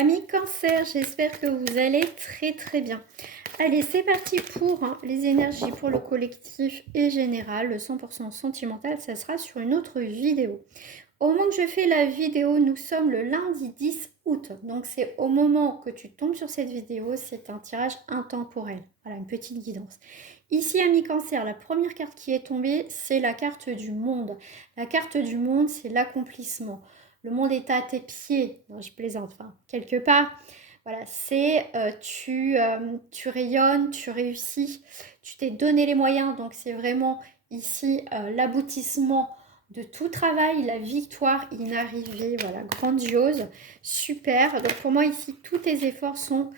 Amis Cancer, j'espère que vous allez très bien. Allez, c'est parti pour les énergies pour le collectif et général, le 100% sentimental, ça sera sur une autre vidéo. Au moment que je fais la vidéo, nous sommes le lundi 10 août. Donc c'est au moment que tu tombes sur cette vidéo, c'est un tirage intemporel. Voilà, une petite guidance. Ici, Amis Cancer, la première carte qui est tombée, c'est la carte du monde. La carte du monde, c'est l'accomplissement. Le monde est à tes pieds. Non, je plaisante, enfin, quelque part. Voilà, c'est tu rayonnes, tu réussis, tu t'es donné les moyens. Donc c'est vraiment ici l'aboutissement de tout travail, la victoire inarrivée, voilà, grandiose, super. Donc pour moi ici, tous tes efforts sont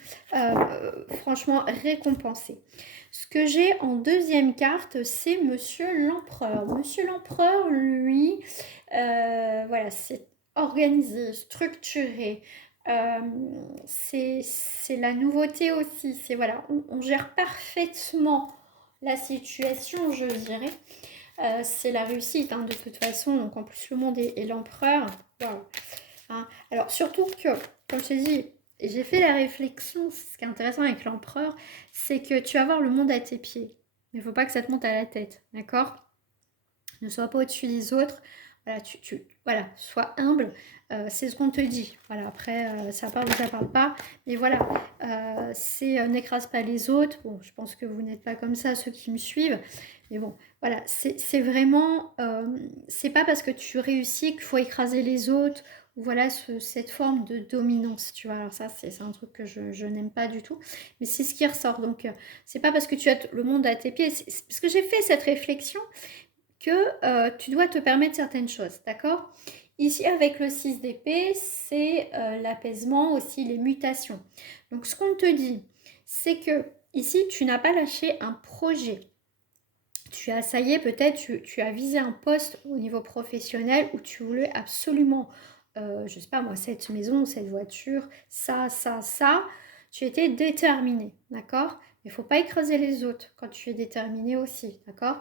franchement récompensés. Ce que j'ai en deuxième carte, c'est Monsieur l'Empereur. Monsieur l'Empereur, lui, voilà, c'est organisé, structuré. C'est la nouveauté aussi. C'est voilà, on gère parfaitement la situation, je dirais. C'est la réussite de toute façon. Donc en plus le monde est l'empereur. Wow. Alors surtout que, comme je t'ai dit, j'ai fait la réflexion, ce qui est intéressant avec l'empereur, c'est que tu vas voir le monde à tes pieds. Mais il ne faut pas que ça te monte à la tête, d'accord? Ne sois pas au-dessus des autres. Voilà, voilà, sois humble. C'est ce qu'on te dit. Voilà, après, ça parle ou ça parle pas. Mais voilà, n'écrase pas les autres. Bon, je pense que vous n'êtes pas comme ça, ceux qui me suivent. Mais bon, voilà, c'est vraiment... c'est pas parce que tu réussis qu'il faut écraser les autres. Ou voilà, cette forme de dominance, tu vois. Alors ça, c'est un truc que je n'aime pas du tout. Mais c'est ce qui ressort. Donc, c'est pas parce que tu as le monde à tes pieds. C'est parce que j'ai fait cette réflexion que tu dois te permettre certaines choses, d'accord? Ici, avec le 6 d'épée, c'est l'apaisement, aussi les mutations. Donc, ce qu'on te dit, c'est que ici, tu n'as pas lâché un projet. Tu as, ça y est, peut-être, tu as visé un poste au niveau professionnel où tu voulais absolument, je sais pas moi, cette maison, cette voiture, ça. Tu étais déterminé, d'accord? Il ne faut pas écraser les autres quand tu es déterminé aussi, d'accord?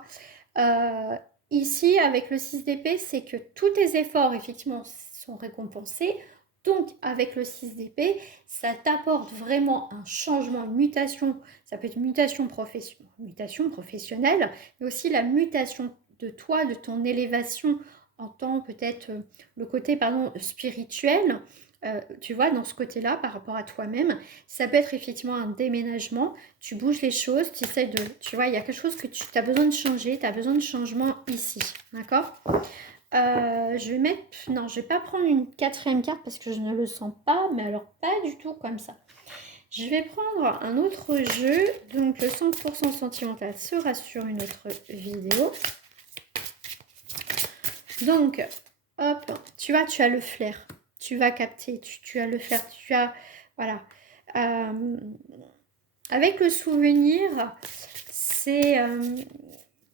Euh, Ici, avec le 6 d'épée, c'est que tous tes efforts, effectivement, sont récompensés. Donc, avec le 6 d'épée, ça t'apporte vraiment un changement, une mutation. Ça peut être une mutation professionnelle, mais aussi la mutation de toi, de ton élévation en tant peut-être le côté spirituel. Tu vois, dans ce côté-là, par rapport à toi-même, ça peut être effectivement un déménagement. Tu bouges les choses, tu essaies de... Tu vois, il y a quelque chose que tu as besoin de changer, tu as besoin de changement ici, d'accord? Je vais mettre... Non, je vais pas prendre une quatrième carte parce que je ne le sens pas, mais alors pas du tout comme ça. Je vais prendre un autre jeu, donc le 100% sentimental sera sur une autre vidéo. Donc, hop, tu vois, tu as le flair, tu vas capter, tu as le flair, tu as... Voilà. Avec le souvenir, c'est...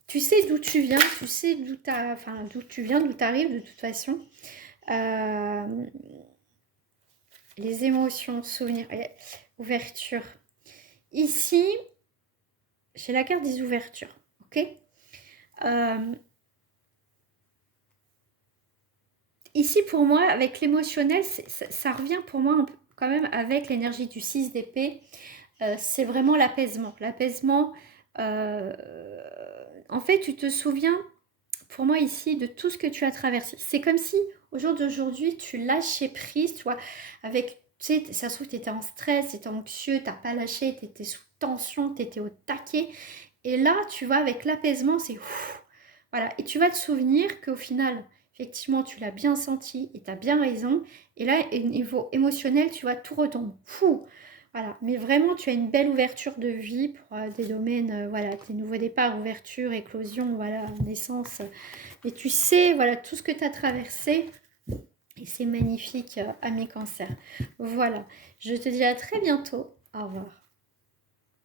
tu sais d'où tu viens, tu sais d'où tu viens, d'où tu arrives de toute façon. Les émotions, souvenirs, ouverture. Ici, j'ai la carte des ouvertures, ok? Ici, pour moi, avec l'émotionnel, ça revient pour moi quand même avec l'énergie du 6 d'épée. C'est vraiment l'apaisement. L'apaisement, en fait, tu te souviens, pour moi ici, de tout ce que tu as traversé. C'est comme si, au jour d'aujourd'hui, tu lâchais prise, tu vois, avec, tu sais, ça se trouve, tu étais en stress, tu étais anxieux, tu n'as pas lâché, tu étais sous tension, tu étais au taquet. Et là, tu vois, avec l'apaisement, c'est... Voilà, et tu vas te souvenir qu'au final, effectivement, tu l'as bien senti et tu as bien raison. Et là, au niveau émotionnel, tu vas tout retomber. Fou! Voilà, mais vraiment, tu as une belle ouverture de vie pour des domaines, voilà, tes nouveaux départs, ouverture, éclosion, voilà, naissance. Et tu sais, voilà, tout ce que tu as traversé. Et c'est magnifique, à mes cancers. Voilà, je te dis à très bientôt. Au revoir.